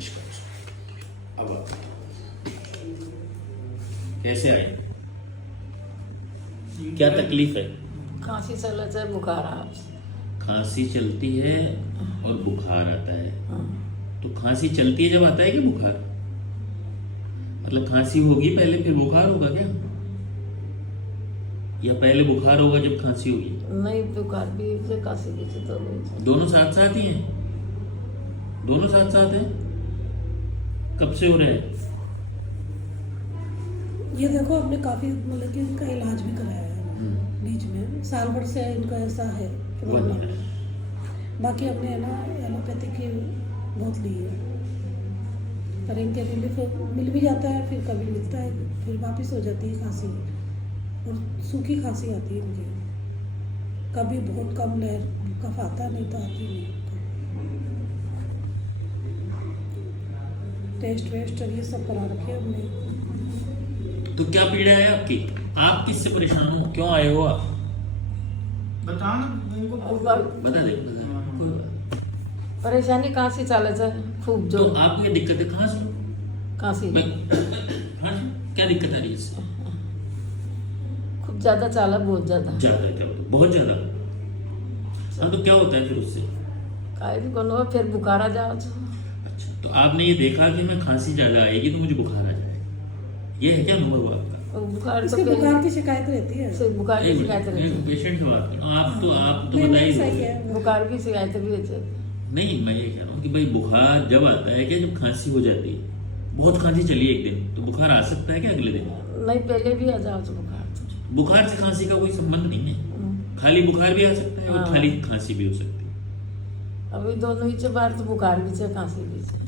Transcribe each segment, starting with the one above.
Finish करो। अब आप कैसे आए, क्या तकलीफ है? खांसी चलत है, बुखार आ खांसी चलती है और बुखार आता है। तो खांसी चलती है जब आता है कि बुखार, मतलब खांसी होगी पहले फिर बुखार होगा क्या, या पहले बुखार होगा जब खांसी होगी? नहीं, बुखार भी से खांसी भी से तो दोनों साथ साथ ही हैं, दोनों साथ साथ हैं। कब से हो रहे हैं? ये देखो हमने काफी मतलब कि इनका इलाज भी कराया है बीच में, साल भर से इनका ऐसा है प्रॉब्लम। बाकी हमने है ना एलोपैथिक की बहुत ली है, पर इनके रिलीफ मिल भी जाता है, फिर कभी मिलता है, फिर वापस हो जाती है खांसी, और सूखी खांसी आती है मुझे, कभी बहुत कम लहर कफ आता नहीं तो आती नहीं। टेस्ट वेस्ट और ये सब करा रखे हमने। तो क्या पीड़ा है आपकी, आप किससे परेशान हो, क्यों आए हो आप? बताओ ना उनको। बता दे, परेशानी खांसी चलत है खूब तो जो आपको ये दिक्कत है कहाँ से? खांसी हाँ, क्या दिक्कत आ रही है इससे? खूब ज्यादा चाला, बहुत ज्यादा ज्यादा है क्या, बहुत ज्यादा? हाँ, तो क्या होता है फिर उससे? काहे भी कोनो फिर बुखार आ जाओ। अच्छा, तो आपने ये देखा कि मैं खांसी ज्यादा आएगी तो मुझे बुखार आ जाएगा, ये है क्या अनुभव आपका? और बुखार तो इसके बुखार की शिकायत रहती है। बुखार की शिकायत रहती है, पेशेंट से बात करो, आप तो नहीं, बताइए। सही है। बुखार की शिकायत भी होती है। नहीं, मैं ये कह रहा हूँ कि भाई बुखार जब आता है क्या, जब खांसी हो जाती है, बहुत खांसी चली एक दिन, तो बुखार आ सकता है क्या अगले दिन? नहीं, पहले भी आ जाओ तो बुखार तो। बुखार से खांसी का कोई संबंध नहीं है, खाली बुखार भी आ सकता है और हाँ। खाली खांसी भी हो सकती है। अभी दोनों ही से बार तो बुखार भी से खांसी भी से।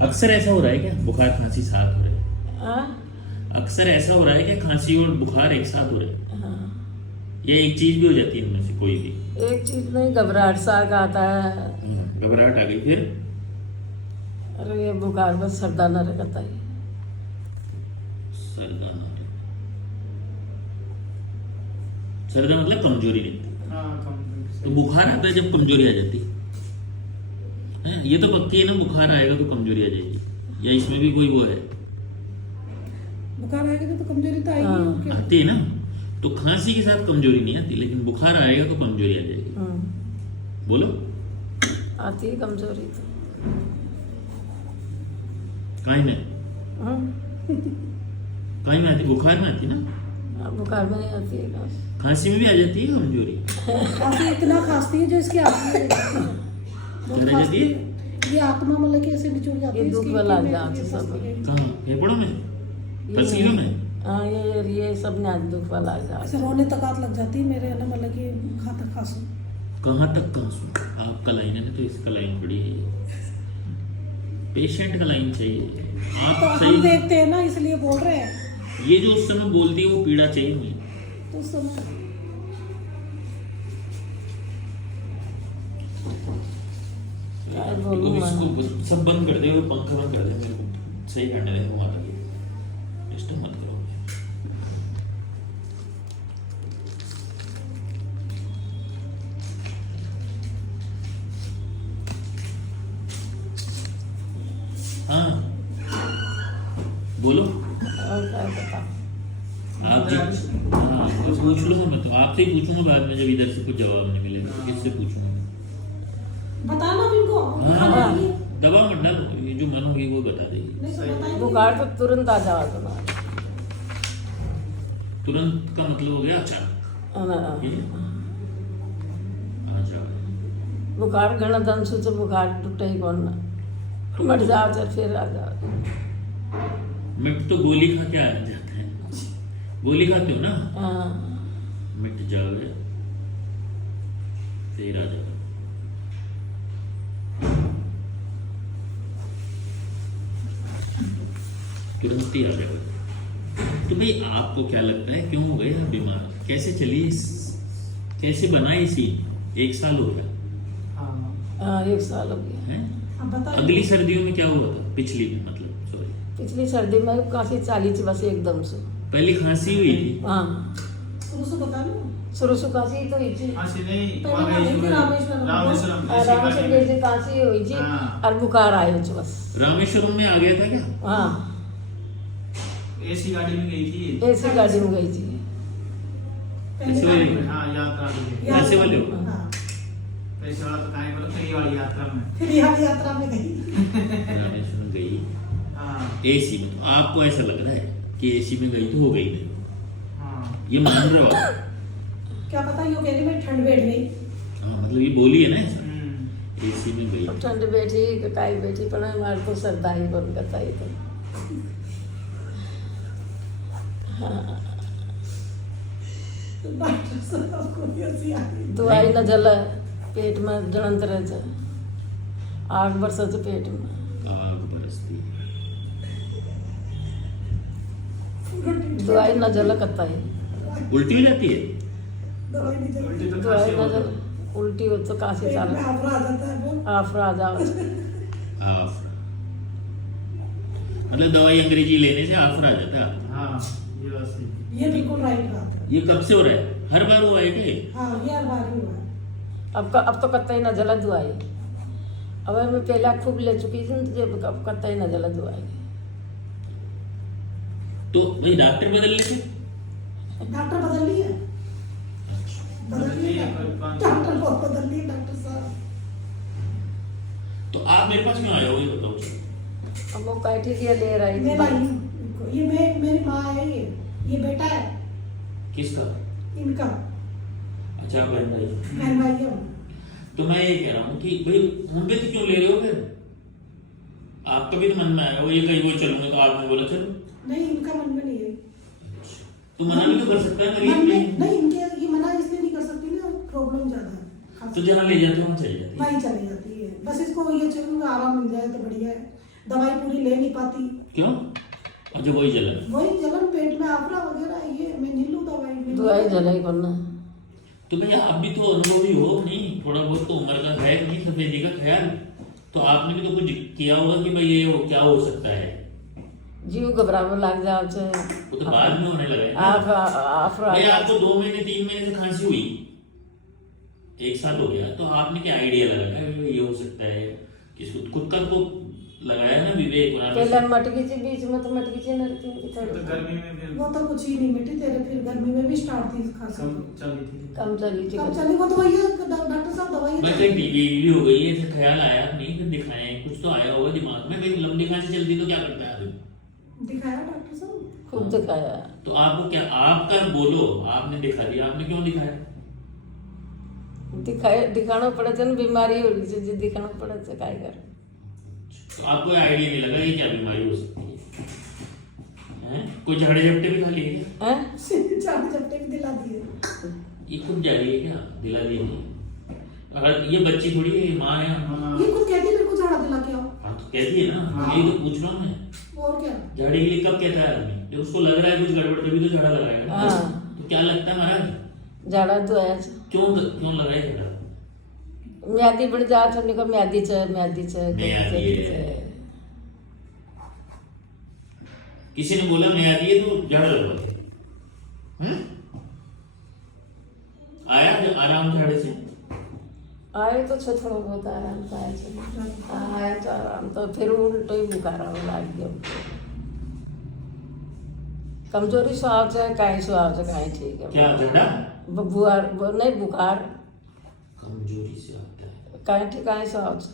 अक्सर ऐसा हो रहा है क्या, बुखार खांसी साथ हो रहे हैं? हाँ अक्सर ऐसा हो रहा है कि खांसी और बुखार एक साथ हो रहे हैं, हाँ, या एक चीज भी हो जाती है उनमें से कोई भी? एक चीज नहीं, घबराहट सा आता है। घबराहट आ गई, फिर अरे ये बुखार बस सरदा न रखता है। सरदा सरदा मतलब कमजोरी नहीं, हाँ, तो बुखार आता है जब कमजोरी आ जाती है, ये तो पक्की है ना, बुखार आएगा तो कमजोरी आ जाएगी, या इसमें भी कोई वो है? बुखार आएगा तो कमजोरी तो आएगी, हाँ। और क्या। आती है ना, तो खांसी के साथ कमजोरी नहीं आती, लेकिन बुखार आएगा तो कमजोरी आ जाएगी। बोलो, आती है कमजोरी तो। काहे में काहे में आती, बुखार में आती ना, बुखार में नहीं आती है खांसी। खांसी में भी आ जाती है कमजोरी। खांसी इतना खांसती है जो इसकी आत्मा में जाती है। बहुत क्या रह जाती खांसती है? है। ये आत्मा मतलब कि ऐसे निचुड़ जाती है ये दुख इसकी, वाला कि मैं जांच ये सब। फंस गई। कहाँ, फेफड़ों में, ये पसलियों नहीं। में? हाँ, ये सब ने आज दुख वाला जा। ऐसे रोने तक आत लग जाती है मेरे, है ना, मतलब कि खाता खांसू। कहाँ तक खांसू? आपका लाइन है ना, तो इसका लाइन बड़ी है, पेशेंट का लाइन चाहिए। तो आप हम सही, देखते हैं ना इसलिए बोल रहे हैं। ये जो उस समय बोलती है वो पीड़ा चाहिए मुझे। तो उस समय क्या बोलूं मैं? इसको सब बंद कर दे, वो पंखा बंद कर दे, मेरे को सही करने दे हमारा, ये डिस्टर्ब मत करो। हाँ, बोलो। और क्या बताऊं? आप हाँ, कुछ पूछ लो, मैं तो आपसे ही पूछूंगा बाद में, जब इधर से कुछ जवाब नहीं मिलेगा तो किससे पूछूंगा? बताना अब इनको। हाँ, दवा मत डालो, ये जो मन होगी वो बता देगी। नहीं तो बताइए। बुखार तो तुरंत आ जाओ तो ना। तुरंत का मतलब हो गया अचानक, ये आ जाओ। बुखार घना दन से बुखार टूटे ही कौन ना, मर जाओ तो फिर आ जाओ। मिट तो गोली खा के आ जाते हैं, गोली खाते हो ना, हाँ, मिट जाओगे फिर आ जाओगे। तुरंत ही आ जाओगे। तो भाई आपको क्या लगता है क्यों हो गए आप बीमार, कैसे चली कैसे बना ये सीन? 1 साल हो गया हाँ, 1 साल हो गया। है? अब बताइए। अगली सर्दियों में क्या हुआ था, पिछली मतलब सॉरी, पिछली सर्दी में काफी चाली थी बस एकदम से। पहली खांसी हुई थी, हाँ, तो उसको बता लो। शुरू से काशी तो हुई थी। हाँ सी नहीं पहले वहाँ वहाँ गई गई थी थी रामेश्वरम। रामेश्वरम रामेश्वर गई थी, काशी हुई थी हाँ। और बुखार आयो थी बस। रामेश्वरम में आ गया था क्या? हाँ एसी गाड़ी में गई थी ऐसी गाड़ी में गई थी। पहले ऐसे गाड़ी वाली? में। हाँ यात्रा में यात्रा ऐसे वाले हो? में, हाँ। पैसे वाला तो कहीं बोला कहीं वाली यात्रा में फिर यहाँ यात्रा में गई। रामेश्वरम गई हाँ एसी में, तो आपको ऐसा लग रहा है कि एसी में गई तो हो गई नहीं, हाँ ये मान रहे हो आप? क्या पता यो कह रही मैं ठंड बैठ गई। हाँ मतलब ये बोली है ना ऐसा, हम्म। एसी में गई। अब ठंड बैठी काई बैठी पर हमारे को सरदाई बन करता ही तो। हाँ डॉक्टर साहब को भी हंसी आ गई। दवाई न जला पेट में जड़ंत रह जाए, आग बरसत पेट में। आग बरसती दवाई न जला करता है, उल्टी हो जाती है। दवाई नहीं चलती। उल्टी तो दवाई खांसी न हो जला उल्टी हो तो काशी पेट में चाल आफरा आ जाता है वो। आफरा आ जाओ। आफरा मतलब दवाई अंग्रेजी लेने से आफरा आ जाता है। हाँ ये बात सही ये बिल्कुल राइट बात है। ये कब से हो रहा है? हर बार हुआ है कि? हाँ ये हर बार ही हुआ है। अब तो कत्ता ही न जला दवाई। अब मैं पहले खूब ले चुकी थी तो अब कत्ता ही न जला दवाई। तो भाई डॉक्टर बदल लेते? डॉक्टर बदल लिए। बदल लिए डॉक्टर बहुत बदल लिए डॉक्टर साहब। तो आप मेरे पास क्यों आए हो ये बताओ। अब वो कैठी दिया ले रही मैं थी। लाई इनको। ये मेरी माँ है, ये बेटा है किसका? इनका। अच्छा बहन भाई। बहन भाई है वो। तो मैं ये कह रहा हूँ कि भाई होम्योपैथी क्यों ले रहे हो फिर? आपका भी तो मन में आया वो, ये कहीं वो चलूंगा तो आपने बोला चलो। नहीं इनका मन में नहीं है। तो मना भी तो कर सकता है मन मरीज में में। नहीं, इनके ये मना इसलिए नहीं कर सकती ना, प्रॉब्लम ज्यादा है। तो जहाँ ले जाते हो वहाँ चली जाती है। वहीं चली जाती है। बस इसको ये चाहिए आराम मिल जाए तो बढ़िया है। दवाई पूरी ले नहीं पाती। क्यों? अच्छा वही जलन। वही जलन पेट में आफरा वगैरह ये मैं नहीं लूँ दवाई में। दवाई जला ही करना। तो भैया आप भी तो अनुभवी हो नहीं, थोड़ा बहुत तो उम्र का है नहीं सफेदी का ख्याल, तो आपने भी तो कुछ किया होगा कि भाई ये क्या हो सकता है। जीव घबराने लग जाओ से। वो तो बाद में होने लगा है ना। आफरा भाई आपको 2 महीने 3 महीने से खांसी हुई, 1 साल हो गया, तो आपने क्या आइडिया लगाया ये हो सकता है? किसको खुद का को लगाया ना विवेक और पहले आपने- मटकी थी बीच में तो मटकी थी न तो थोड़ी गर्मी में फिर वो तो कुछ ही नहीं मिटी तेरे। फिर गर्मी में भी स्टार्ट थी खांसी। कम चली थी कम चली थी। कब चली वो तो वही है, डॉक्टर साहब दवाई बस एक टीवी हो गई है, फिर ख्याल आया नहीं, फिर दिखाए, कुछ तो आया होगा दिमाग में। भाई लंबी खांसी चलती तो क्या करता है आदमी? दिखाया डॉक्टर साहब। खूब दिखाया। तो आपको क्या, आपका बोलो, आपने दिखा दिया, आपने क्यों दिखाया? दिखाना पड़े थे ना, बीमारी हो रही थी दिखाना पड़े थे काय कर। तो आपको आइडिया नहीं लगा ये क्या बीमारी हो सकती है? हैं? कोई झगड़े झपटे भी खा लिए क्या? हैं? चार झपटे भी दिला दिए। ये खुद जा रही है क्या? दिला दी नहीं? अगर ये बच्ची थोड़ी है, ये माँ है। हाँ ये खुद कहती है मेरे को झाड़ा दिला के आओ। हाँ तो कहती है ना, हाँ। यही तो पूछ रहा हूँ मैं। और क्या। झाड़े के लिए कब कहता है आदमी? जब उसको लग रहा है कुछ गड़बड़, तभी तो झाड़ा लगाएगा ना। हाँ। तो क्या लगता है महाराज, झाड़ा दुआया क्यों लगाए झाड़ा? म्यादी बढ़ जा थोड़ी को म्यादी च म्यादी च म्यादी है। किसी ने बोला मैं आती है तो झाड़ा लगवा दे। आया जो आराम झाड़े से? आए तो थोड़ा बहुत आराम पाया चलो। आया तो आराम, तो फिर उल्टो ही बुखार आने लग गया। कमजोरी सुहाव से काहे सुहाव से काहे ठीक है। क्या झंडा? नहीं बुखार कमजोरी से आता है। काहे ठीक काहे सुहाव से।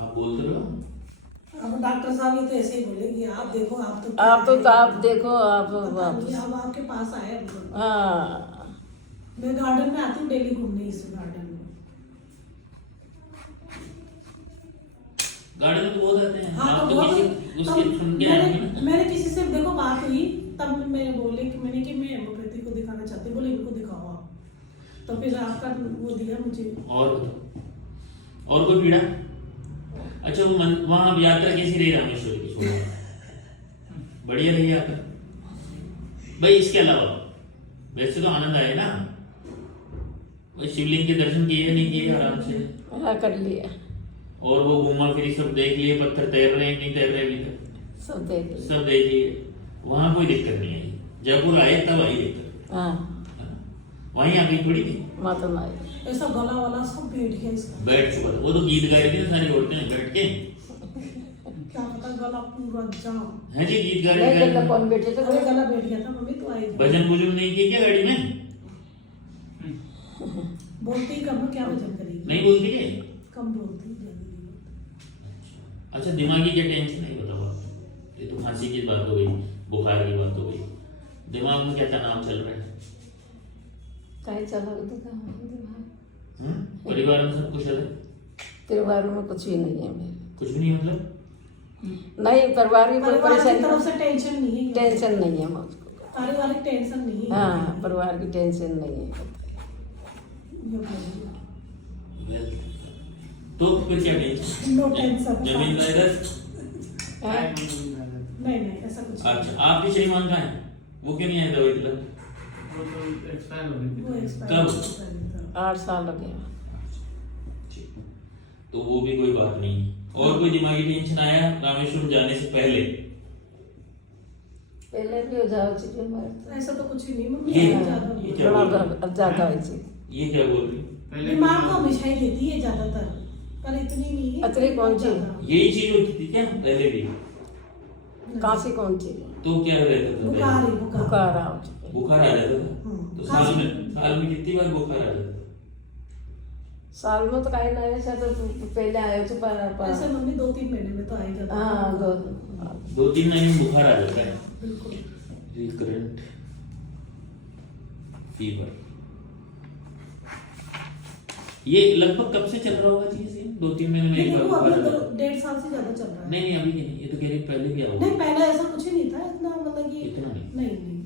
आप बोलते रहो। अब डॉक्टर साहब ये तो ऐसे ही बोलेंगे। आप देखो आप तो आप देखो आप अब आपके पास आए हम तो। हाँ। मैं गार्डन में आती हूँ डेली घूमने इस गार्डन में। गार्डन में तो बहुत आते हैं। हाँ आप तो तो वो किसी उसके सुन के आए होंगे ना। मैंने किसी से देखो बात हुई तब मैं बोले कि मैंने कि मैं हेमोपैथी को दिखाना चाहती हूँ। बोले इनको दिखाओ आप। तो फिर आपका वो दिया मुझे। और बताओ, और कोई पीड़ा? अच्छा वो वहाँ अब यात्रा कैसी रही रामेश्वर की? छोड़ो, बढ़िया रही यात्रा भाई। इसके अलावा वैसे तो आनंद आया ना, वही शिवलिंग के दर्शन किए नहीं किए आराम से? हाँ कर लिया, और वो घूमा फिरी सब देख लिए, पत्थर तैर रहे हैं नहीं तैर रहे अभी तक सब देख लिया। सब देख लिए। वहाँ कोई दिक्कत नहीं आई, जयपुर आए तब आई दिक्कत। हाँ वहीं आ गई थोड़ी थी, माता आई। ऐसा गला वाला सब बैठ गया इसका, बैठ चुका था। वो तो गीत गा रही थी ना सारी औरतें बैठ के, क्या पता गला पूरा जाम। है जी गीत गा नहीं रही गला थी। कौन बैठे थे? अरे गला बैठ गया था मम्मी, तो आई जा। भजन भुजन नहीं किए क्या गाड़ी में? बोलती ही कम, क्या भजन करेगी? नहीं बोलती है? कम बोलती, ज्यादा नहीं बोलती। अच्छा दिमागी क्या टेंशन नहीं बताओ आप? ये तो खांसी की बात हो गई, बुखार की बात हो गई, दिमाग में क्या तनाव चल रहा है? कहीं चला तो कहाँ दिमाग। परिवार में सब कुशल है? परिवार में कुछ भी नहीं है मेरे। कुछ भी नहीं मतलब? नहीं, परिवार की कोई परिवार की परेशानी, तरफ से टेंशन नहीं है, टेंशन नहीं है मुझको। पारिवारिक टेंशन नहीं है। हाँ, परिवार की टेंशन नहीं है। ये बोलिए। Well, तो फिर क्या टेंशन? No tension. जमीन जायदाद? हाँ? नहीं नहीं ऐसा कुछ नहीं। अच्छा आपकी श्रीमान कहाँ है? वो क्यों नहीं आए दवाई दिलाने? वो तो एक्सपायर हो गई वो थी। एक्सपायर 8 साल लगे। ठीक। तो वो भी कोई बात नहीं। और कोई दिमागी टेंशन आया रामेश्वरम जाने से पहले? पहले भी हो जाओ चीजें हमारे तो। ऐसा तो कुछ ही नहीं मम्मी, ये- ज्यादा ये नहीं। क्या बोल रही थोड़ा ज्यादा है जी। ये क्या बोल रही? पहले बीमार तो हमेशा ही लेती है ज्यादातर, पर इतनी नहीं है। अतरी कौन सी? ज्यादा। यही चीज होती थी क्या पहले भी? कांसी कौन सी? तो क्या रहता था बुखार पहले? ही बुखार। बुखार आ चुके। बुखार आ जाता था? तो साल में कितनी बार बुखार आ जाता था? साल में तो कहीं ना ऐसा तो पहले आए थे ऐसे मम्मी 2-3 महीने में तो आ ही जाता है। हाँ 2-3 महीने में बुखार आ जाता है। बिल्कुल। Recurrent fever. ये लगभग कब से चल रहा होगा चीज? 2-3 महीने में एक बार देखो बुखार अभी आ तो जाता है। 1.5 साल से ज्यादा चल रहा है। नहीं अभी नहीं, ये तो कह रही पहले भी आओ। नहीं पहले ऐसा कुछ ही नहीं था इतना, मतलब कि इतना नहीं। नहीं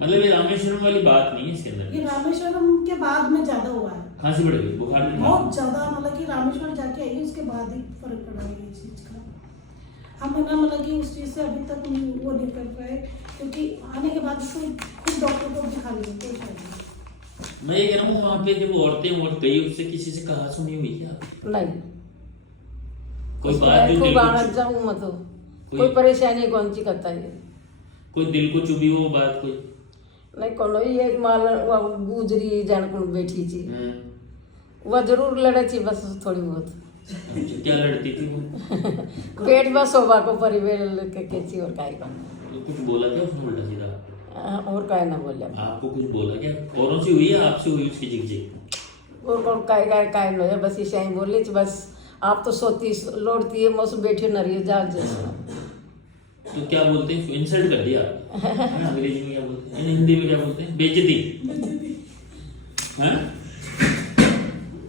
मतलब ये रामेश्वरम वाली बात नहीं है इसके अंदर। ये रामेश्वरम के बाद में ज्यादा हुआ है, खांसी बढ़ गई, बुखार भी बहुत ज्यादा। मतलब कि रामेश्वर जाके आई उसके बाद ही फर्क पड़ा है ये चीज का। हम है ना मतलब कि उस चीज से अभी तक वो नहीं कर पाए, क्योंकि आने के बाद खुद डॉक्टर को दिखा लिया कोई फायदा नहीं। मैं ये कह रहा हूँ वहां पे जब औरतें और गई उससे किसी से कहा सुनी हुई क्या? नहीं। कोई बात जो खूब दिल आनंद को जाऊँ मत हो। कोई- कोई परेशानी कौन सी करता है? कोई दिल को चुभी हो बात कोई? नहीं कोनो ही एक माल वो गुजरी जान को बैठी थी, वह जरूर लड़े थी बस थोड़ी बहुत। अच्छा, क्या लड़ती थी वो? पेट बस शोभा को परिवेल के थी और काय का। तो कुछ बोला क्या उसने उल्टा सीधा? और काय ना बोले। आपको कुछ बोला क्या? औरों से हुई या आपसे हुई उसकी झिकझिक? और कौन काय काय काय न है, बस इसे ही बोली थी बस। आप तो सोती लौटती है मौसम बैठे न रही जा जैसा। तो क्या बोलते हैं? इंसल्ट कर दिया है? अंग्रेजी में क्या बोलते हैं? हिंदी में क्या बोलते हैं? बेइज्जती। हाँ?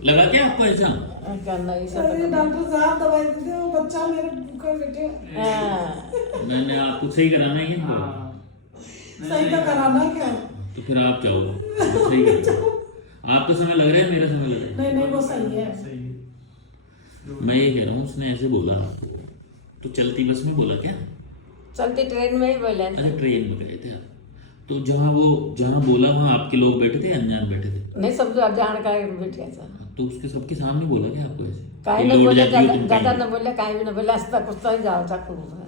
लगा क्या आपको ऐसा? करना ही सब अरे डॉक्टर साहब दवाई देते हो, बच्चा मेरे भूखा बैठे। मैंने आपको सही कराना है क्या? हाँ। सही तो कराना क्या? तो फिर आप क्या हो? सही करो। आपका समय लग रहा है, मेरा समय लग रहा नहीं नहीं वो सही है। सही है। है। मैं ये कह रहा हूँ उसने ऐसे बोला आपको, तो चलती बस में बोला क्या? चलती ट्रेन में ही बोले। अच्छा ट्रेन में गए थे आप? तो जहाँ बोला वहाँ आपके लोग बैठे थे, अनजान बैठे थे? नहीं सब जान का बैठे था। तो उसके सबके सामने बोला क्या आपको ऐसे? काहे कि न लौट बोले, जाती हो तुम ज्यादा कहीं? न बोले, काहे भी न बोले, हंसता कुछता ही जाओ था खूब।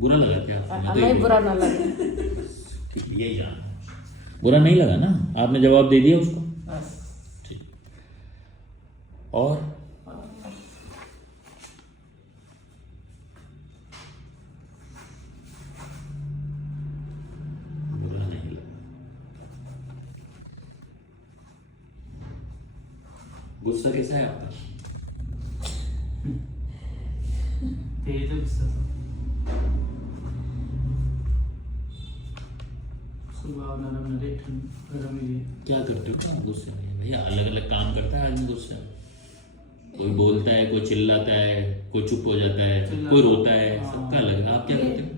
बुरा लगा क्या आपको? मैं तो नहीं ये बुरा न लगे। ठीक, यही जाना। बुरा नहीं लगा ना? आपने जवाब दे दिया उसको? बस ठीक। और बुरा नहीं लगा। गुस्सा कैसा है आपका? तेज है गुस्सा तो। सुबह नरम नरे ठंड गरम ही है। क्या करते हो आप गुस्से में? भैया अलग अलग काम करता है आदमी गुस्से में। कोई बोलता है, कोई चिल्लाता है, कोई चुप हो जाता है, कोई रोता है, सबका अलग है। आप क्या करते हो?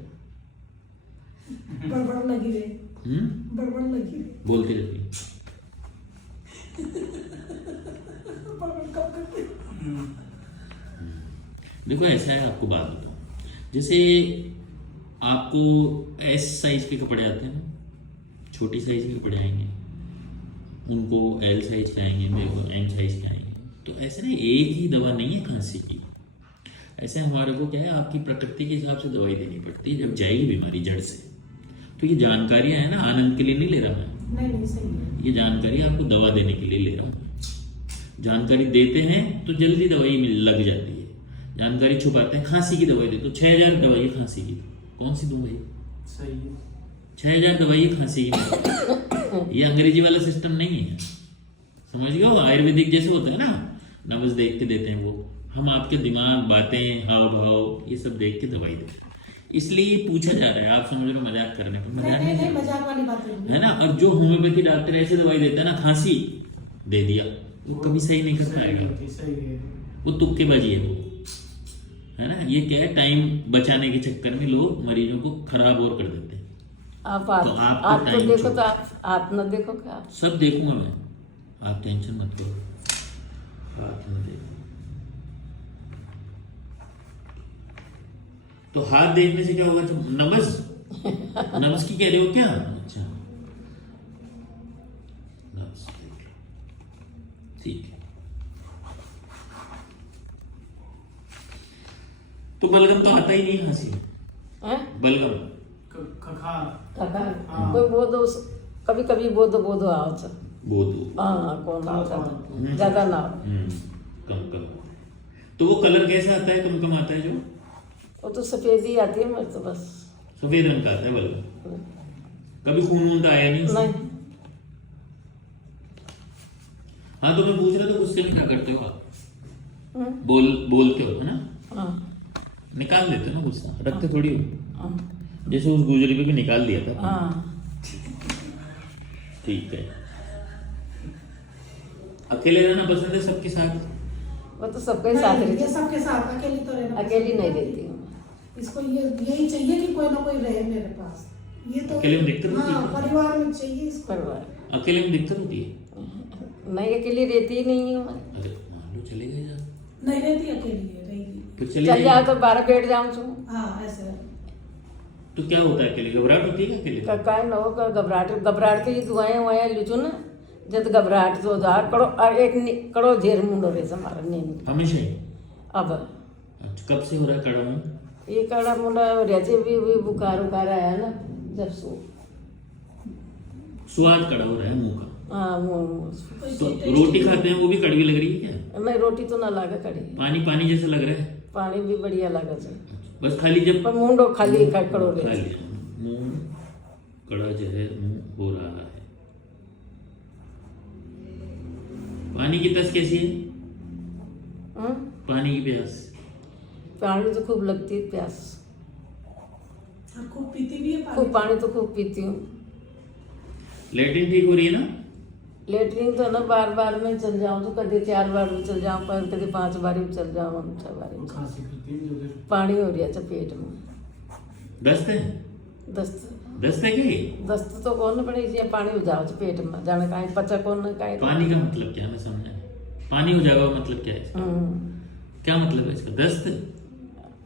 गड़बड़ लगी रे, हम्म? गड़बड़ लगी रे। बोलते रहती है। गड़बड़ कब करते? देखो ऐसा है, आपको बात बताऊं, जैसे आपको एस साइज के कपड़े आते हैं ना, छोटी साइज के कपड़े आएंगे, उनको एल साइज के आएंगे, मेरे को एम साइज के आएंगे। तो ऐसे ना एक ही दवा नहीं है खांसी की। ऐसे हमारे को क्या है, आपकी प्रकृति के हिसाब से दवाई देनी पड़ती है जब जाएगी बीमारी जड़ से। तो ये जानकारियां है ना, आनंद के लिए नहीं ले रहा मैं, नहीं नहीं सही है। ये जानकारी आपको दवा देने के लिए ले रहा हूँ। जानकारी देते हैं तो जल्दी दवाई लग जाती है, जानकारी छुपाते हैं। खांसी की दवाई दे तो 6000 दवाई है खांसी की, कौन सी दूं भाई? सही है। 6000 दवाई है खांसी की। ये अंग्रेजी वाला सिस्टम नहीं है, समझ गए हो? आयुर्वेदिक जैसे होता है ना, नब्ज देख के देते हैं वो, हम आपके दिमाग, बातें, हाव भाव ये सब देख के दवाई देते हैं। इसलिए ये पूछा जा रहा है, आप समझ रहे हो मजाक करने पर, मजाक नहीं नहीं मजाक वाली बात नहीं है ना। और जो होम्योपैथी डॉक्टर ऐसे दवाई देता है ना, खांसी दे दिया, वो कभी सही नहीं कर सही पाएगा, होती, सही है। वो तुक्केबाजी है वो, है ना। ये क्या है, टाइम बचाने के चक्कर में लोग मरीजों को खराब और कर देते हैं। आप तो आपको आप तो टाइम देखो, छो- तो आप न देखो क्या? सब देखूंगा मैं, आप टेंशन मत करो, हाथ में देखो। तो हाथ देखने से क्या होगा? जब नब्ज की कह रहे हो क्या? अच्छा, नब्ज देख लो, ठीक है। तो बलगम तो आता ही नहीं खांसी में, हैं? बलगम खखार। काका हाँ। कोई बोधो, कभी कभी बोधो आओ छ। बोधो, हाँ कौन आओ हम्म। ज्यादा ना आओ। कम कम। तो वो कलर कैसा आता है? कम कम आता है जो? वो तो सफेद ही आती है मेरे तो बस। सफेद रंग का आता है बलगम। कभी खून वून तो आया नहीं? नहीं। हाँ, तो मैं पूछ रहा था गुस्से में क्या करते हो आप? हम्म, बोलते हो ना, हाँ निकाल देते हो ना गुस्सा, रखते थोड़ी हो। हाँ जैसे उस गुजरी पे भी निकाल दिया था। हाँ। ठीक है। अकेले रहना पसंद है सबके साथ? वो तो सबके साथ नहीं, रहती ये सबके साथ, अकेली तो रहना अकेली पसंद नहीं है। रहती हूँ। इसको ये यही चाहिए कि कोई ना कोई रहे मेरे पास। ये तो अकेले में दिक्कत होती हाँ, है? परिवार में चाहिए इसको। परिवार अकेले में दिक्कत होती है? नहीं, अकेली रहती ही नहीं हूँ मैं। अरे मान लो चले गए जा, नहीं रहती, अकेली है, रहेगी। फिर चले चल जाओ गए तो 12 बैठ जाऊँ छू। हाँ ऐसे। तो क्या होता है? अकेले घबराहट होती है अकेले? काय न हो का घबराहट के ये दुआएं वुआएं लिचू ना, जब घबराहट तो जा करो और कड़ो झेर मुंडो रे हमारा नींद हमेशा ही? अब अच्छा, कब से हो रहा है कड़ा मुंह? ये कड़ा मुंडा रहते भी बुखार उखार आया ना जब सो। स्वाद कड़ा हो रहा है मुंह का? हाँ मुँह तो रोटी खाते हैं वो भी कड़वी लग रही है क्या? नहीं, रोटी तो ना लागे कड़ी, पानी पानी जैसा लग रहा है? पानी भी बढ़िया लगे छे, बस खाली जब पर मुंडो खाली कड़ो खा रे। लिया, मुंह कड़ा जो है मुंह हो रहा है। पानी की तस कैसी है? पानी की प्यास? पानी तो खूब लगती है प्यास, और खूब पीती भी है पानी। खूब पानी तो खूब पीती हूँ। लेटरिन ठीक हो रही है ना? लेटरिन तो ना बार बार में चल जाऊँ तो कभी 4 बार में चल जाऊँ, पर कभी 5 बार में चल जाऊँ, हम 6 बार वो में खांसी करती है जो पानी हो रहा था पेट में। दस्त है? दस्त दस्त है क्या ये? दस्त तो कौन पड़े इसे पानी हो जाओ पेट में, जाने कहीं पचा कौन न कहीं। पानी का मतलब क्या? मैं समझा नहीं। पानी हो जाएगा मतलब क्या है इसका? क्या मतलब है इसका? दस्त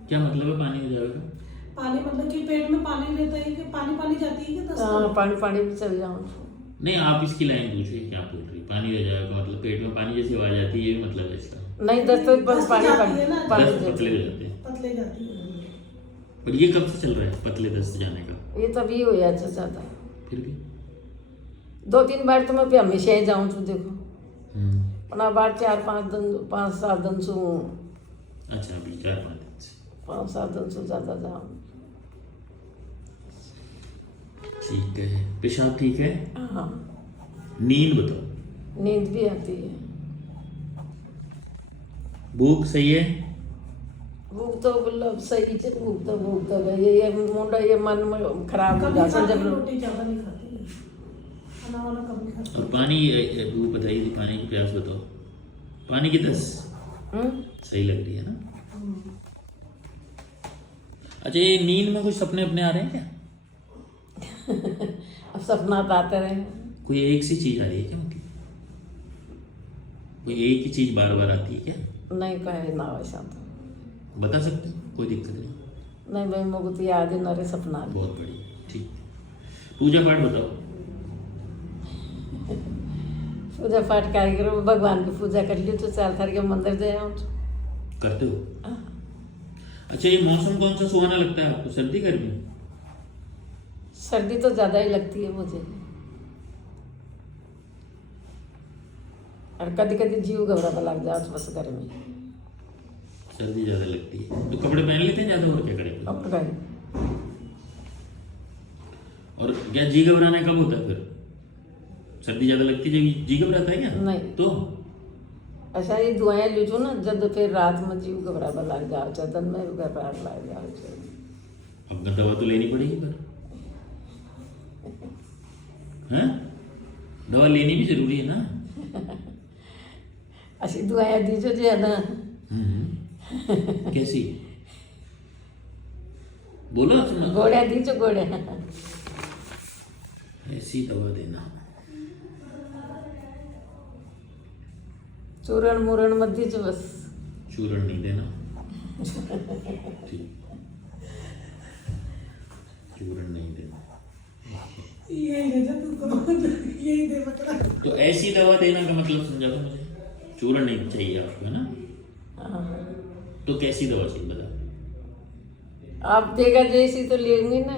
क्या मतलब है पानी हो जाएगा? पानी मतलब कि पेट में पानी रहता है कि पानी पानी जाती है कि दस्त? हाँ पानी पानी भी चल जाऊँ। नहीं, आप इसकी लाइन पूछिए क्या बोल रही? पानी हो जाएगा मतलब पेट में पानी जैसी आवाज आती है, ये भी मतलब है इसका? नहीं दस्त बस दस्त पानी जाती पानी है ना, पानी दस्त जाती पतले हो है। जाते हैं। पतले जाती है। पर ये कब से चल रहा है पतले दस्त जाने का? ये तभी हो जाता ज्यादा। फिर भी 2-3 बार तो मैं भी हमेशा ही जाऊँ छू, देखो हम्म, अपना बार 4-5 दिन 5-7 दिन सु अच्छा, अभी 4-5 दिन से 5-7 दिन से ज्यादा जाऊँ। ठीक है। पेशाब ठीक है? हाँ नींद बताओ? नींद भी आती है। भूख सही है? भूख तो मतलब सही से भूख तो ये मुंडा ये मन में खराब हो कभी जाता है खाती जब रोटी ज्यादा नहीं खाती, खाना वाना कभी खाती। और पानी, वो बताइए पानी की प्यास बताओ। पानी की दस सही लग रही है ना? अच्छा, ये नींद में कुछ सपने अपने आ रहे हैं क्या? अब सपना तो आते रहे। कोई एक सी चीज आ रही है क्या? मतलब कोई एक ही चीज बार बार आती है क्या? नहीं कहे ना वैसा तो बता सकते हो? कोई दिक्कत नहीं? नहीं भाई मुझको तो याद ही न रहे सपना। बहुत बढ़िया, ठीक। पूजा पाठ बताओ? पूजा पाठ कार्य करो, भगवान की पूजा कर ली तो 4 तारीख के मंदिर जाए आऊँ। करते हो? अच्छा, ये मौसम कौन सा सुहाना लगता है आपको? सर्दी गर्मी? सर्दी तो ज़्यादा ही लगती है मुझे। और कभी कभी जीव घबरा लग जाओ बस घर में। सर्दी ज्यादा लगती है तो कपड़े पहन लेते हैं ज्यादा, और क्या करें। अब कहीं और क्या जी घबराना कब होता है फिर? सर्दी ज्यादा लगती है जब जी घबराता है क्या? नहीं। तो ऐसा ही दुआएं लीजो ना, जब फिर रात में जीव घबरा लग जाओ, चदन में भी घबराहट लग जाओ। अब दवा तो लेनी पड़ेगी पर, हैं? दवा लेनी भी जरूरी है ना। ऐसी दुआएं दीजो जी है ना। कैसी बोलो सुना। गोड़े दीजो गोड़े। ऐसी दवा देना। चूरण मूरण मत दीजो बस। चूरण नहीं देना। ठीक, चूरण नहीं देना। यही दे तो यही दे मतलब। तो ऐसी दवा देना का मतलब समझा दो मुझे। चूरण नहीं चाहिए आपको, है ना? तो कैसी दवा चाहिए बता। आप देगा जैसी तो लेंगे ना।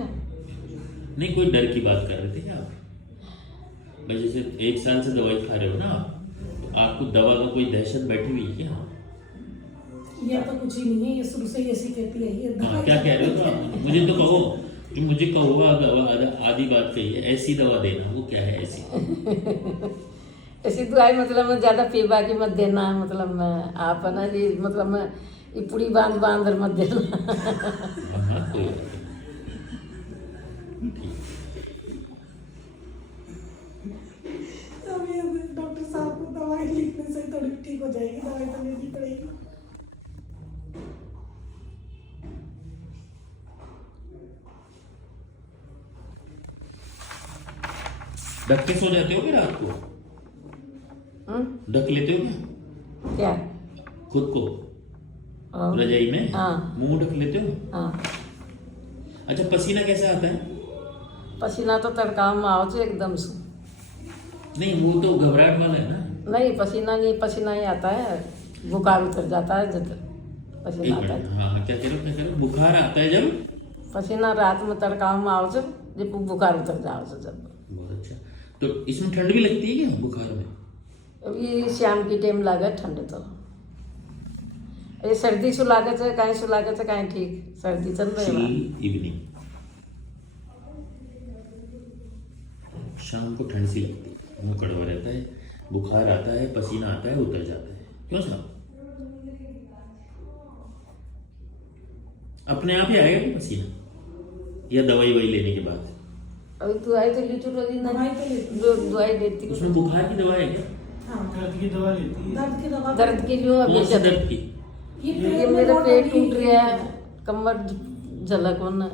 नहीं, कोई डर की बात कर रहे थे क्या आप? भाई जैसे 1 साल से दवाई खा रहे हो ना, तो आपको दवा का कोई दहशत बैठी हुई है क्या? ये तो कुछ ही नहीं है, ये शुरू से ही ऐसी कहती है ये। हाँ, क्या कह रहे हो तो आप मुझे तो कहो, जो मुझे कहो आधी बात कही है, ऐसी दवा देना, वो क्या है ऐसी? ऐसी दवाई मतलब में ज्यादा पीबा की मत देना, मतलब में आप है ना ये मतलब में ये पूरी बांध बांध मत देना। हाँ, कोई बात नहीं। तब ये डॉक्टर साहब को दवाई लिखने से थोड़ी ठीक हो जाएगी, दवाई तो लेनी पड़ेगी। ढक के सो जाते हो क्या रात को? ढक लेते हो क्या क्या? खुद को और? रजाई में? हाँ। मुंह ढक लेते हो? हाँ। अच्छा, पसीना कैसे आता है? पसीना तो तड़का में आओ से एकदम से। नहीं, वो तो घबराहट वाला है ना। नहीं, पसीना नहीं, पसीना ही आता है, बुखार उतर जाता है जब एक पसीना आता मिनट, है। हाँ हाँ, क्या कह रहे हो? बुखार आता है जब? पसीना रात में तड़का में आओ से जब बुखार उतर जाओ से जब। बहुत अच्छा। तो इसमें ठंड भी लगती है क्या बुखार में? अभी शाम की टाइम लागे ठंड तो ये सर्दी से लागत है, कहीं से लागत है कहीं ठीक सर्दी चल रही है। इवनिंग शाम को ठंड सी लगती है, मुंह कड़वा रहता है, बुखार आता है, पसीना आता है, उतर जाता है। क्यों साहब? अपने आप ही आएगा कि पसीना, या दवाई वही लेने के बाद? अभी दवाई तो ली रोजी ना, दवाई तो लेती जो दवाई देती उसमें बुखार की दवा है क्या? हाँ, दर्द की दवा लेती है। दर्द की दवा। दर्द की जो अभी कौन सी दर्द की? ये मेरा पेट टूट रहा है, कमर झलक होना।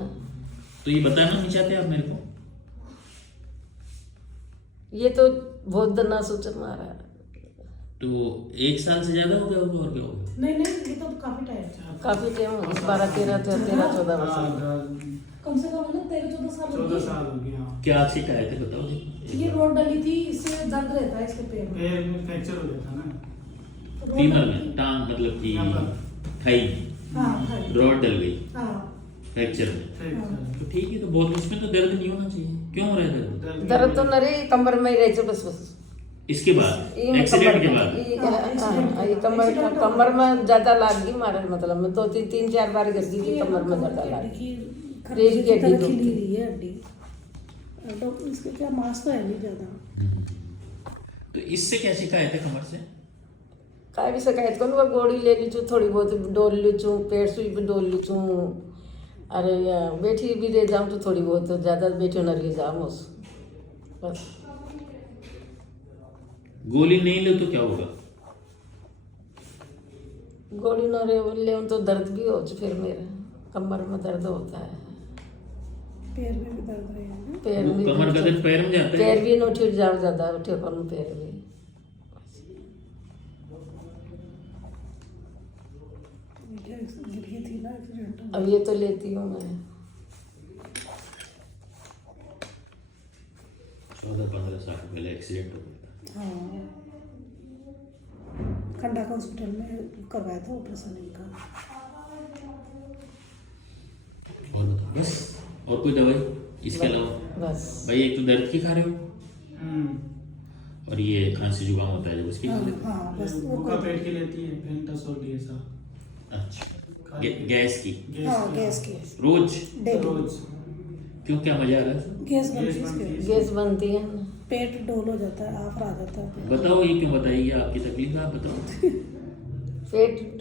तो ये बताना नहीं चाहते आप मेरे को? ये तो बहुत दना सोच मारा है। तो 1 साल से ज्यादा हो गया होगा, और क्या होगा? नहीं नहीं, ये तो काफी टाइम है। काफी टाइम हो गया, 12 13 14 वर्ष। कम से कम ना 13-14 साल हो 14 गए। साल हो गया। क्या शिकायत है बताओ जी। ये रोड डली थी, इससे दर्द रहता है इसके पैर में। पैर में फ्रैक्चर हो जाता ना। रोड फीमर डली- में टांग मतलब कि यहाँ पर। थाई हाँ हाँ रॉड डल गई हाँ। फ्रैक्चर में। फ्रैक्चर। तो ठीक है, तो बहुत उसमें तो दर्द नहीं होना चाहिए। क्यों हो रहा है दर्द? दर्द तो नरे कमर में ही रहे थे बस बस। इसके बाद ये एक्सीडेंट कमर के में- बाद? ये कमर में ज्यादा लाग गई मारे, मतलब में 2-3-4 बार गिर गई कि कमर में ज्यादा लाग गई। रेल की हड्डी खिली टूटी। रही है हड्डी। डॉक्टर इसके क्या मांस तो है नहीं ज्यादा। तो इससे क्या शिकायत है कमर से? काय भी शिकायत करूँ, वो गोली ले ली चूँ, थोड़ी बहुत डोल ली चूँ, पेट सुई भी डोल ली चूँ। अरे बैठी भी रह जाऊँ तो थोड़ी बहुत, ज़्यादा बैठी न रह जाऊँ बस। गोली नहीं लो तो क्या होगा? गोली न रहे ले तो दर्द भी हो, फिर मेरे कमर में दर्द होता है, पैर में भी दर्द रहेगा ना। पैर वो में कमर का दर्द पैर में जाता है? पैर भी न उठ जाओ ज़्यादा, उठे कौन पैर भी। क्या गिरी थी ना एक्सीडेंट। अब ये तो लेती हूँ मैं। 14-15 साल पहले एक्सीडेंट हो गया था। हाँ, खंडा का हॉस्पिटल में करवाया था ऑपरेशन इनका। और बताओ बस, और कोई दवाई इसके अलावा? बस भाई एक तो दर्द की खा रहे हो, और ये खांसी जुकाम होता है जब उसकी हाँ बस वो भूखा पेट की लेती है फेंटस और ये सब अच्छा गैस की हाँ गैस की रोज डेली रोज क्यों, क्या मजा आ रहा है? गैस बनती गैस है बनती इसकी। है। गैस बनती है ना। पेट डोल हो जाता है आफर आ जाता है बताओ ये क्यों बताइए, आपकी तकलीफ आप बताओ। पेट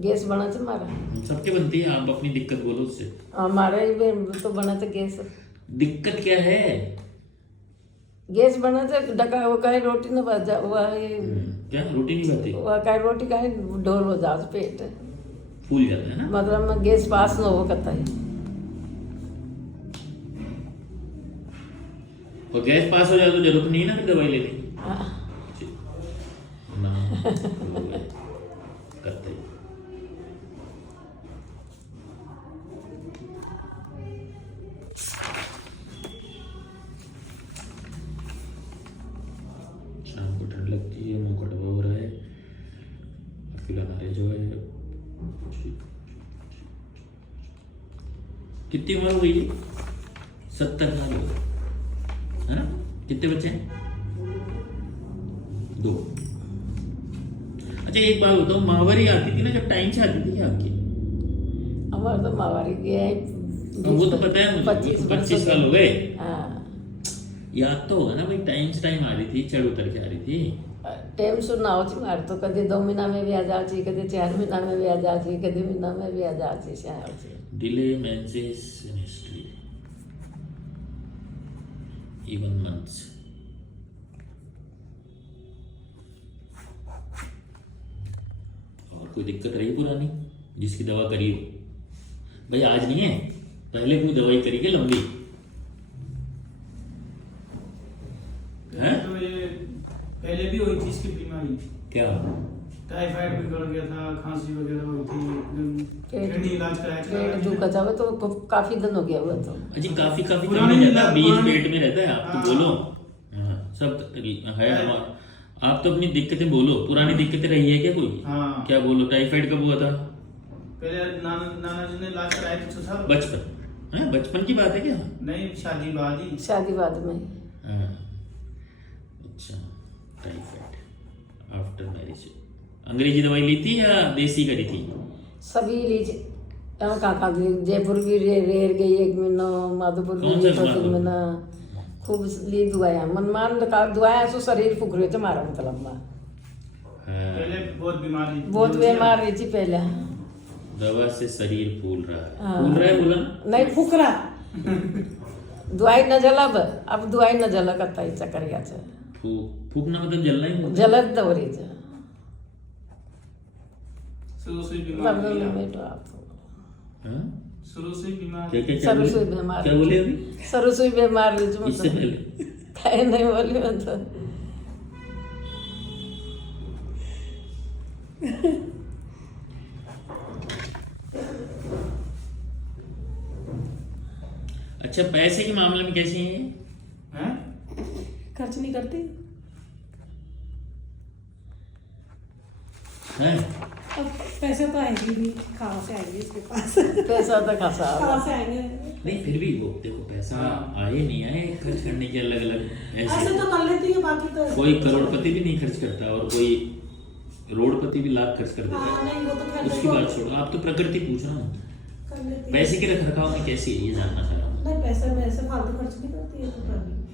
गैस बना था हमारा, सबके बनती है, आप अपनी दिक्कत बोलो उससे। हमारा ही तो बना था गैस। दिक्कत क्या है? गैस बना था डका वो कहे रोटी न बजा हुआ क्या रोटी नहीं खाती? वह कहे रोटी कहे ढोल हो जाओ पेट, फूल जाता है ना। मतलब में गैस पास न हो करता है। और गैस पास हो जाए तो जरूरत नहीं है ना फिर दवाई लेने की। हाँ। ना करते ही। शाम को ठंड लगती है, मुंह कड़वा हो रहा है, फिलहाल रहे जो है। कितनी उम्र हो गई? 70 साल हो गए है ना? कितने बच्चे हैं? 2। अच्छा एक बात बताओ, माहवारी आती थी ना जब टाइम से आती थी आपकी? हमारा तो मावारी गया है वो तो पता है मुझे, 25 साल हो गए। हाँ याद तो होगा ना भाई, टाइम से टाइम आ रही थी, चढ़ उतर के आ रही थी। टाइम सुनना हो छी मार तो कदे 2 महीना में भी आ जाती, कदे 4 महीना में भी आ जाती, कदे महीना में भी आ जाती से delay menses in history even months। और कोई दिक्कत रही पुरानी जिसकी दवा करी हो? भाई आज नहीं है, पहले कोई दवाई करी के लंबी है? तो ये पहले भी हुई थी इसकी बीमारी, क्या? टाइफाइड भी कर गया था, खांसी वगैरह हुई थी, पेट- फिर इलाज कराया पेट दुखा था तो काफी दिन हो गया हुआ तो। अजी काफी काफी पुरानी करने जाता है, बीज पुरानी- पेट में रहता है। आप तो हाँ। बोलो। हाँ, सब है आप तो अपनी दिक्कतें बोलो। पुरानी दिक्कतें रही है क्या कोई? हाँ। क्या बोलो? टाइफाइड कब हुआ था? पहले नाना जी ने इलाज कराया था तो सब बचपन है? बचपन की बात है क्या? नहीं, शादी बाद ही। शादी बाद में हाँ। अच्छा, टाइफाइड आफ्टर मैरिज। अंग्रेजी दवाई ली थी या देसी करी थी? सभी लीजिए यहाँ कहाँ जयपुर भी रेर गई 1 महीना, माधोपुर भी कौन सा 2-3 माधोपुर? महीना खूब ली दुआया मनमान का दुआया सो शरीर फूक रहे थे मारा मतलब में हाँ, पहले बहुत बीमारी थी। बहुत बीमार रही थी पहले। दवा से शरीर फूल रहा है। हाँ। फूल रहा है बोला ना? नहीं फुकरा दवाई न जला अब दवाई न जला करता ही चक्कर गया था फूकना मतलब जलना ही होता है। जलत दौरी था शुरू से बीमारी थी आप। में तो आप हाँ? शुरू से बीमार क्या क्या क्या सरू से बोले? बीमार क्या बोले अभी सरू से बीमार रही थी इससे मतलब पहले? कहे नहीं बोली मतलब अच्छा, पैसे के मामले में कैसी है? हैं? खर्च नहीं करती। हैं? अब पैसे तो आएंगे नहीं, कहाँ से आएंगे इसके पास? पैसा तो खासा कहाँ से आएंगे? नहीं फिर भी वो देखो, पैसा हाँ। आए नहीं आए, खर्च करने के अलग अलग ऐसे ऐसे। तो कर लेती है, बाकी तो कोई करोड़पति भी नहीं खर्च करता और कोई रोडपति भी लाख खर्च कर देता हाँ है। नहीं वो तो खैर उसकी बात छोड़ो, आप तो प्रकृति पूछ रहा हूँ। कर लेती है। पैसे के रख रखाव में कैसी है ये जानना चाह रहा हूँ। नहीं पैसे में ऐसे फालतू खर्च नहीं करती है तो कर ली।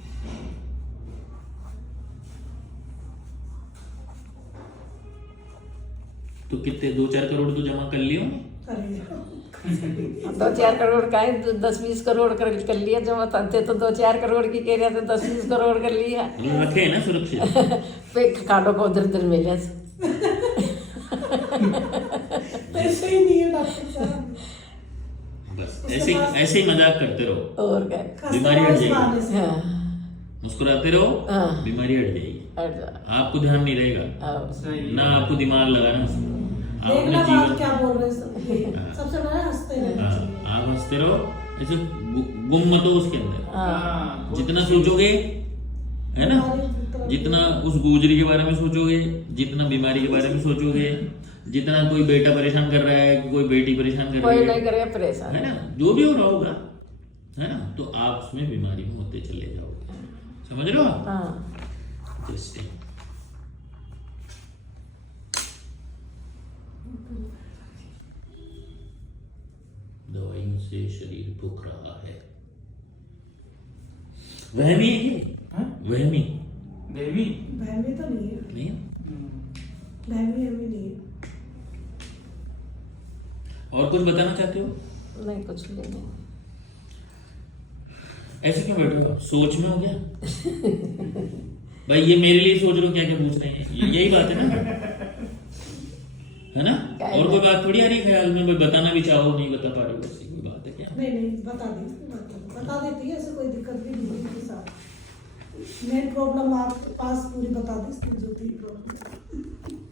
तो कितने 2-4 करोड़ तो जमा कर लियो। कर लिया। 2-4 करोड़ का है 10-20 करोड़ कर लिया जमा थे तो 2-4 करोड़ की कह रहे थे 10-20 करोड़ कर लिया रखे है ना सुरक्षित। पे काटो को उधर उधर मिले पैसे ही नहीं है डॉक्टर साहब। बस ऐसे ही मजाक करते रहो, और क्या बीमारी हट जाएगी। बहाने से। हाँ मुस्कुराते रहो, हाँ। बीमारी हट जाएगी। हट जा आपको ध्यान नहीं रहेगा, आओ। सही ना आपको दिमाग लगाना उसमें। आप देखना अपने बात जीवन क्या बोल रहे हैं सब। ये हाँ। सबसे बड़ा हंसते रहना हाँ, चाहिए। आप हंसते रहो, ऐसे गुम मत हो उसके अंदर। हाँ हाँ, बहुत जितना सोचोगे है ना, हमारी तरफ- जितना उस गुजरी के बारे में सोचोगे, जितना बीमारी के बारे में सोचोगे, जितना कोई बेटा परेशान कर रहा है, कोई बेटी परेशान कर कोई रही नहीं है करेगा परेशान ना, जो भी हो रहा होगा है ना, तो आप उसमें बीमारी में होते चले जाओगे। समझ रहे हो आप? हाँ इंटरेस्टिंग। दवाइयों से शरीर भूख रहा है। वहमी है ये? हाँ? वहमी देवी बहमी तो नहीं है, नहीं है? बहमी हमें नहीं है। और कुछ बताना चाहते हो? नहीं कुछ भी नहीं। ऐसे क्यों बैठे हो आप? सोच में हो गया? भाई ये मेरे लिए सोच रहे हो क्या क्या पूछ रहे हैं, यही बात है ना, है ना? और कोई बात थोड़ी आ रही है ख्याल में, भाई बताना भी चाहो नहीं बता पा रहे हो, ऐसी कोई बात है क्या? नहीं नहीं बता देती है, ऐसे कोई दिक्कत भी नहीं है उनके साथ। मेन प्रॉब्लम आपके पास पूरी बता दी, जो थी प्रॉब्लम।